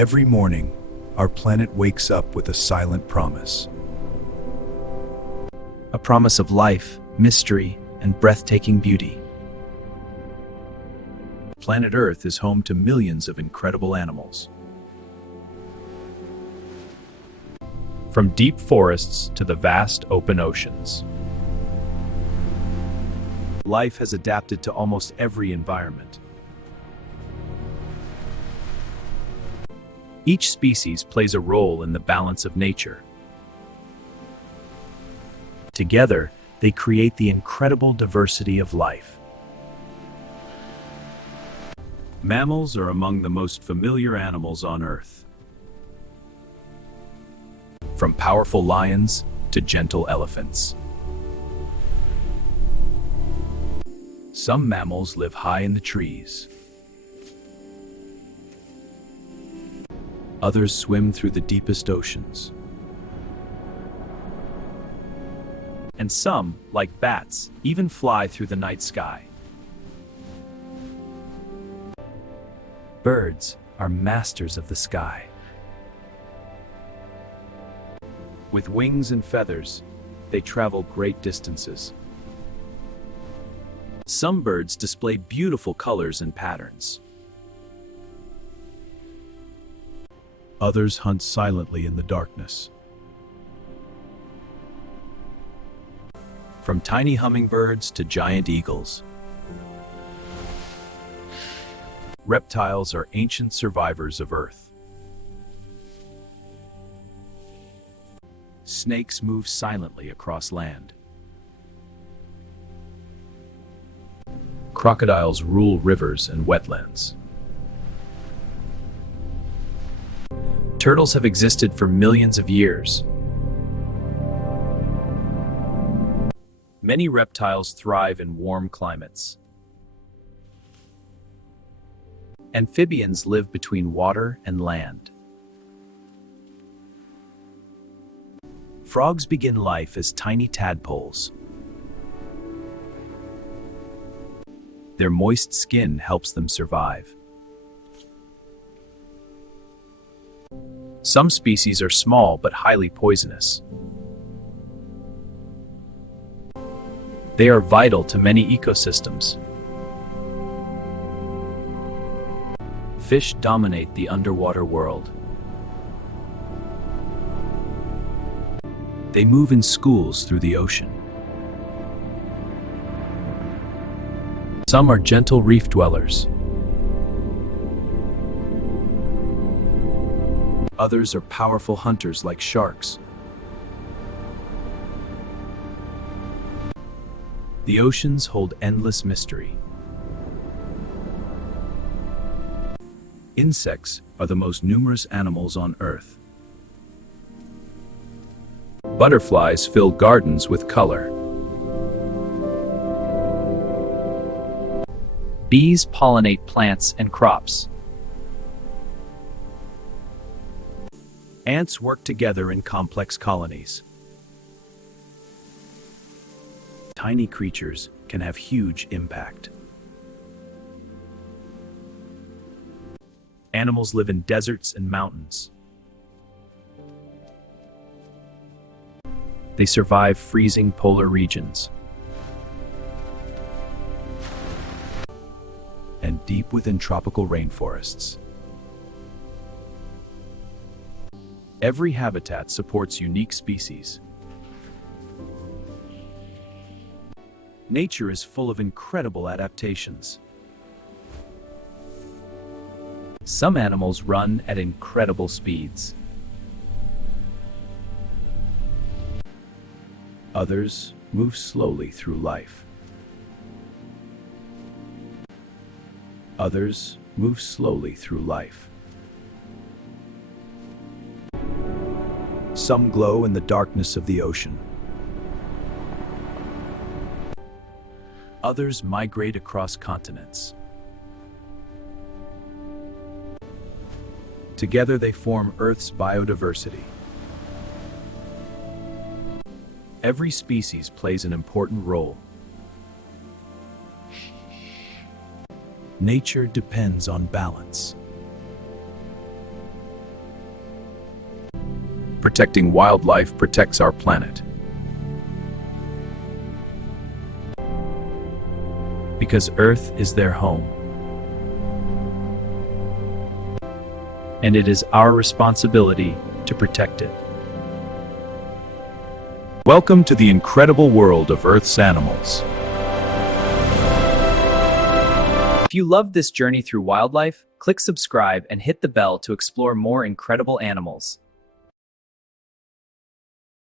Every morning, our planet wakes up with a silent promise. A promise of life, mystery, and breathtaking beauty. Planet Earth is home to millions of incredible animals. From deep forests to the vast open oceans. Life has adapted to almost every environment. Each species plays a role in the balance of nature. Together, they create the incredible diversity of life. Mammals are among the most familiar animals on Earth. From powerful lions to gentle elephants. Some mammals live high in the trees. Others swim through the deepest oceans. And some, like bats, even fly through the night sky. Birds are masters of the sky. With wings and feathers, they travel great distances. Some birds display beautiful colors and patterns. Others hunt silently in the darkness. From tiny hummingbirds to giant eagles. Reptiles are ancient survivors of Earth. Snakes move silently across land. Crocodiles rule rivers and wetlands. Turtles have existed for millions of years. Many reptiles thrive in warm climates. Amphibians live between water and land. Frogs begin life as tiny tadpoles. Their moist skin helps them survive. Some species are small but highly poisonous. They are vital to many ecosystems. Fish dominate the underwater world. They move in schools through the ocean. Some are gentle reef dwellers. Others are powerful hunters like sharks. The oceans hold endless mystery. Insects are the most numerous animals on Earth. Butterflies fill gardens with color. Bees pollinate plants and crops. Ants work together in complex colonies. Tiny creatures can have huge impact. Animals live in deserts and mountains. They survive freezing polar regions. And deep within tropical rainforests. Every habitat supports unique species. Nature is full of incredible adaptations. Some animals run at incredible speeds. Others move slowly through life. Others move slowly through life. Some glow in the darkness of the ocean. Others migrate across continents. Together they form Earth's biodiversity. Every species plays an important role. Nature depends on balance. Protecting wildlife protects our planet. Because Earth is their home. And it is our responsibility to protect it. Welcome to the incredible world of Earth's animals. If you loved this journey through wildlife, click subscribe and hit the bell to explore more incredible animals.